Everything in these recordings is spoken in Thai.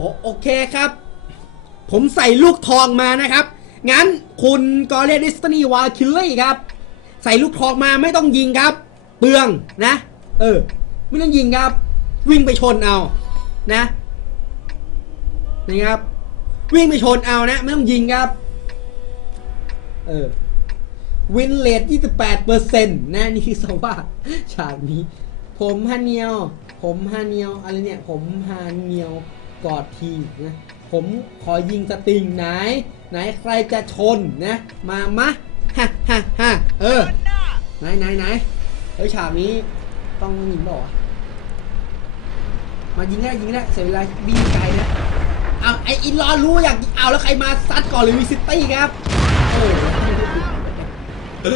อ้โอเคครับ ผมใส่ลูกทองมานะครับ งั้นคุณกอเรดิสตนีวาคิลลี่ครับ ใส่ลูกทองมาไม่ต้องยิงครับ เปลืองนะ เออ ไม่ต้องยิงครับ วิ่งไปชนเอานะนะครับ วิ่งไปชนเอานะ ไม่ต้องยิงครับ เออวินเลท28เปอร์เซ็นต์นะนี่คือสว่าฉากนี้ ผมฮาเนียว ผมฮาเนียว อะไรเนี่ย ผมฮาเนียว กอดทีนะผมขอยิงสติงไหน ไหนใครจะชนนะมามะฮ่าฮ่าฮ่าเออไหนไหนไหนเฮ้ยฉากนี้ต้องยิงเปล่มายิงได้ยิงได้เสียเวลาวิ่งไกลนะเอาไออินรอรู้อยากยิงเอาแล้วใครมาซัดก่อนเลยวิซิตี้ครับโอ้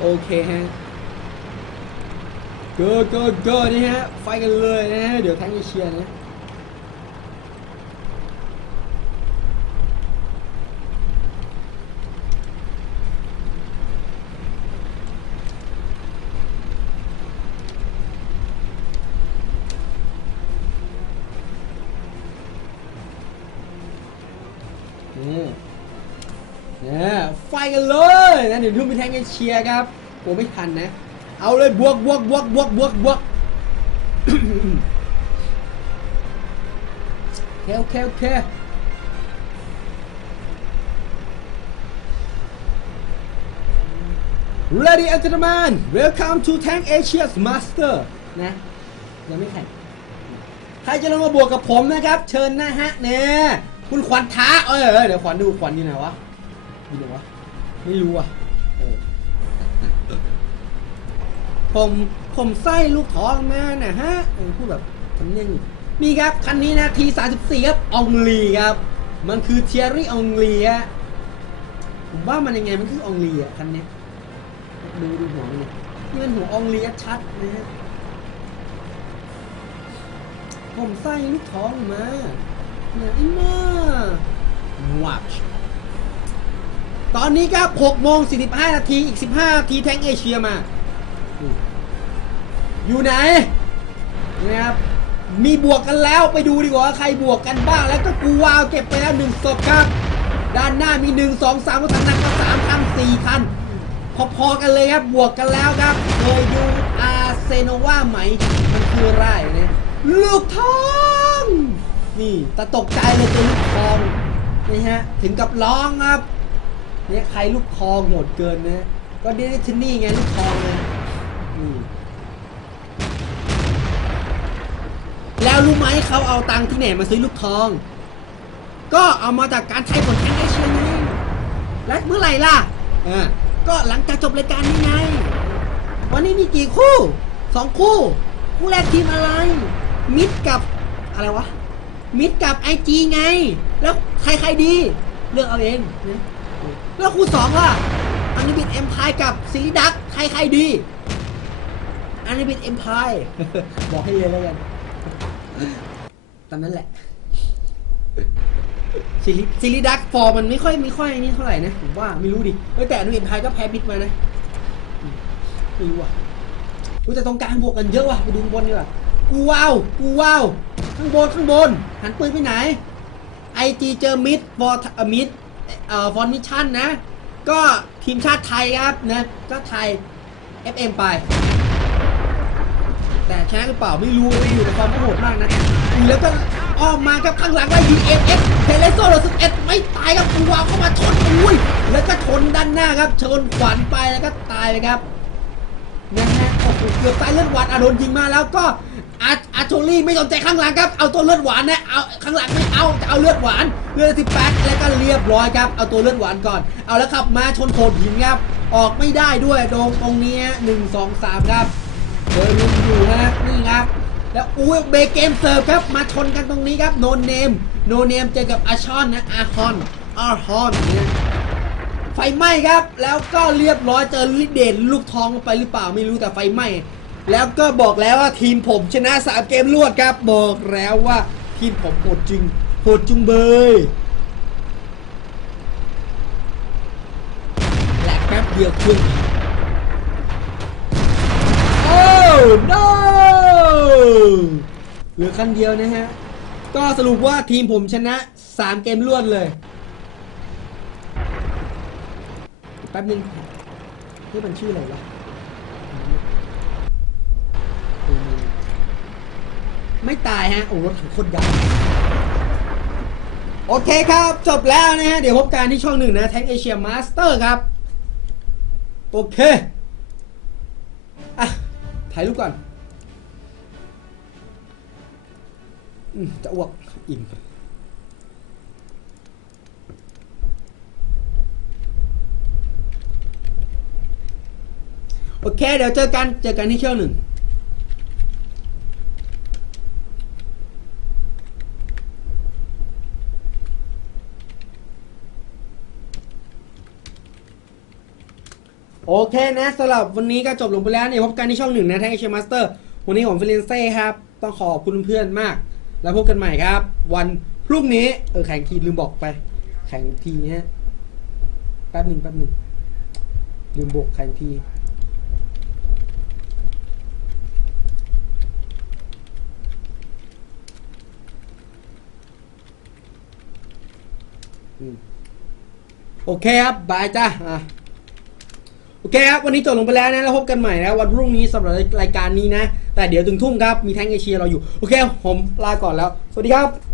โอเคฮะก็ก็ก็นี่ฮะไฟกันเลยนะฮะเดี๋ยวแทงจะเชียนะ นี่เนี่ยไฟกันเลยนะเดี๋ยวทุ่มไปแทงกันเชียร์ครับโอ้ไม่ทันนะ เอาเลยบวกบวกบวกบวกบวกบวกโอเคโอเคโอเค Ready and gentlemen welcome to Tank Asia's Master นะ ยังไม่แข่ง ใครจะลงมาบวกกับผมนะครับ เชิญนะฮะเนี่ย คุณขวัญท้าเออเออเดี๋ยวขวัญดูขวัญอยู่ไหนวะอยู่ไหนวะไม่รู้อะเออผมผมไส้ลูกท้องมานะฮะเออพูดแบบสำเนียงนี่ครับคันนี้นะทีสามสิบสี่ครับอองลีครับ มันคือเทียรี่อองลีฮะผมว่ามันยังไงมันคืออองลีอะคันนี้ดูดูหัวมันเนี่ยมันหัวอองลีชัดนะฮะผมใส่ลูกท้องมา เนี่ยอิมาวัชตอนนี้ครับ6โมง45 นาที อีก 15 นาทีแทงเอเชียมา อยู่ไหนนะครับ มีบวกกันแล้วไปดูดีกว่าใครบวกกันบ้าง แล้วก็กูวาวเก็บไปแล้วหนึ่งศพครับ ด้านหน้ามี 1 2 3รถถังหนักก็3คัน4คัน พอๆกันเลยครับ บวกกันแล้วครับเคยดูอาเซโนวาไหม มันคืออะไรเนี่ยลูกท้อ นี่ตะตกใจเลยตัวลูกทองนี่ฮะถึงกับร้องครับเนี่ยใครลูกทองโหดเกินนะก็เดนิทินี่ไงลูกทองเลยนี่แล้วรู้ไหมเขาเอาตังค์ที่ไหนมาซื้อลูกทอง ก็เอามาจากการใช้ผลแข่งเอเชียไงและเมื่อไหร่ล่ะอ่าก็หลังจากจบรายการนี้ไง วันนี้มีกี่คู่สองคู่ คู่แรกทีมอะไร มิดกับอะไรวะ มิดกับไอจีไง แล้วใครใครดี เลือกเอาเองนะแล้วคู่สองล่ะอันนี้บิดเอ็มพายกับซิลิดักใครใครดี อันนี้บิดเอ็มพายบอกให้เลยแล้วกันตามนั้นแหละซิลิซิลิดักฟอร์มมันไม่ค่อยไม่ค่อยนี่เท่าไหร่นะผมว่าไม่รู้ดิเอ้ยแต่อนุเอ็นไทยก็แพ้บิดมานะไม่รู้อะรู้แต่ตรงกลางบวกกันเยอะว่ะไปดูข้างบนดีกว่า กูว้าวกูว้าวข้างบนข้างบน หันปืนไปไหนไอจีเจอมิดฟอร์มิดเอ่อฟอนมิชชั่นนะ ก็ทีมชาติไทยครับนะก็ไทย FM ไป แต่ชนะหรือเปล่าไม่รู้ไม่อยู่ในความโหดมากนะแล้วก็อ้อมมาครับข้างหลังไล่ DMX เทเลโซ่เราสิบเอ็ดไม่ตายครับกูวาวเข้ามาชนอุ้ยแล้วก็ชนด้านหน้าครับชนขวัญไปแล้วก็ตายเลยครับนะฮะโอ้โหเกือบตายเลือดหวานอาโดนยิงมาแล้วก็ อาอาโชลี่ไม่สนใจข้างหลังครับเอาตัวเลือดหวานนะเอาข้างหลังไม่เอาจะเอาเลือดหวานเลือดสิบแปดแล้วก็เรียบร้อยครับเอาตัวเลือดหวานก่อน เอาแล้วขับมาชนโขดหินครับออกไม่ได้ด้วยโดนตรงนี้หนึ่งสองสามครับเดินลุมอยู่นะนี่ครับแล้วอุ้ยเบเกมเสิร์ฟครับมาชนกันตรงนี้ครับโนเนมโนเนมเจอกับอาชอนนะอาฮอนอาฮอนเนี่ยไฟไหม้ครับ แล้วก็เรียบร้อยเจอลิเดนลูกทองไปหรือเปล่าไม่รู้แต่ไฟไหม้ แล้วก็บอกแล้วว่าทีมผมชนะสามเกมรวดครับ บอกแล้วว่าทีมผมโหดจริงโหดจุงเบยและแป๊บเดียวครึ่งโอ้ no เหลือคันเดียวนะฮะ ก็สรุปว่าทีมผมชนะ 3 เกมรวดเลย แป๊บนึงนี่มันชื่ออะไรวะ ไม่ตายฮะโอ้รถถังโคตรยาวโอเคครับ จบแล้วนะฮะ เดี๋ยวพบกันที่ช่องหนึ่งนะแท็งเอเชียมาสเตอร์ครับ โอเคอะถ่ายรูปก่อนอืมจะอ้วกอิ่มโอเค เดี๋ยวเจอกัน เจอกันที่เที่ยวหนึ่ง โอเคนะสำหรับวันนี้ก็จบลงไปแล้วเนี่ยพบกันที่ช่องหนึ่งนะแท็กเชียมาสเตอร์วันนี้ผมฟิเลนเซ่ครับ ต้องขอบคุณเพื่อนมาก แล้วพบกันใหม่ครับ วันพรุ่งนี้ เออแข่งทีลืมบอกไป แข่งทีฮะแป๊บหนึ่งแป๊บหนึ่งลืมบอกแข่งทีโอเคครับ บายจ้าอะ โอเคครับ วันนี้จบลงไปแล้วนะ แล้วพบกันใหม่นะวันพรุ่งนี้สำหรับรายการนี้นะ แต่เดี๋ยวถึงทุ่มครับ มีแท่งเอเชียเราอยู่ โอเค ผมลาก่อนแล้ว สวัสดีครับ